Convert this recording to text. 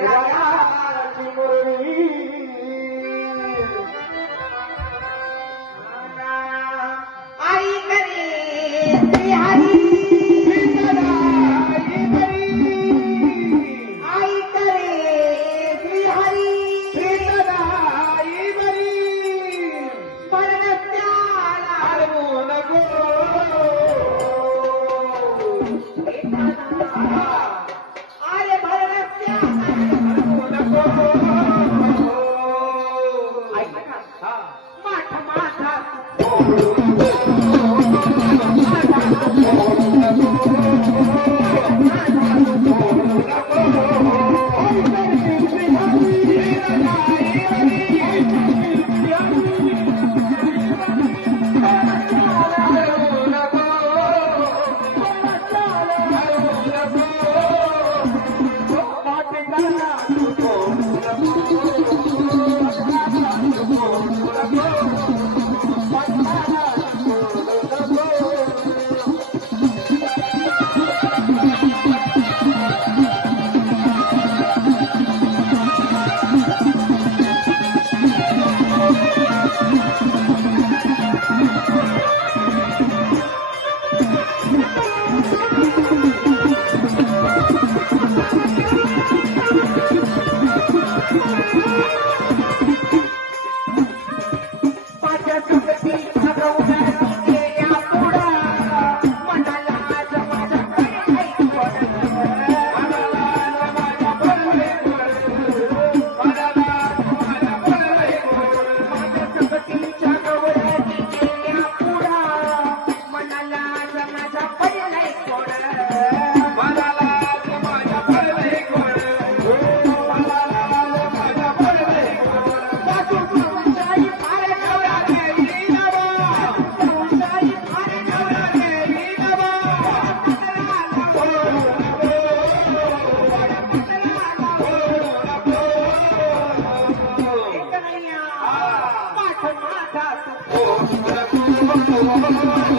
¡Gracias! Música Oh,